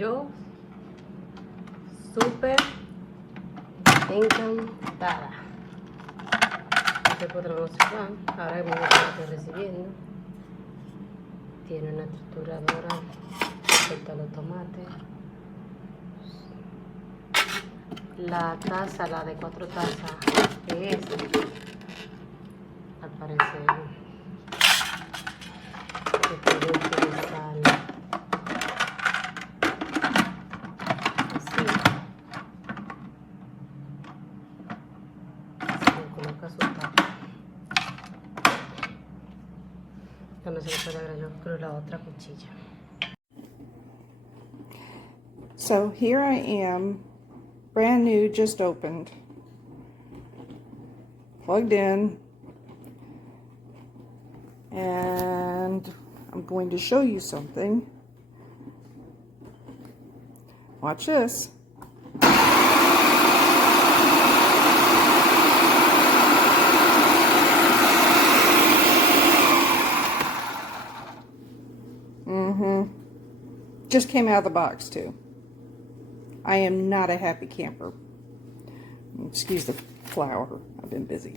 Yo súper encantada. Este podrán observar, ahora mismo lo estoy recibiendo. Tiene una trituradora, corta los tomates. La taza, la de 4 tazas, que es, al parecer, que puedo utilizar así. Se le coloca su tapa. También se le puede agregar con la otra cuchilla. So here I am, brand new, just opened, plugged in, and I'm going to show you something. Watch this. Just came out of the box too. I am not a happy camper. Excuse the flour, I've been busy.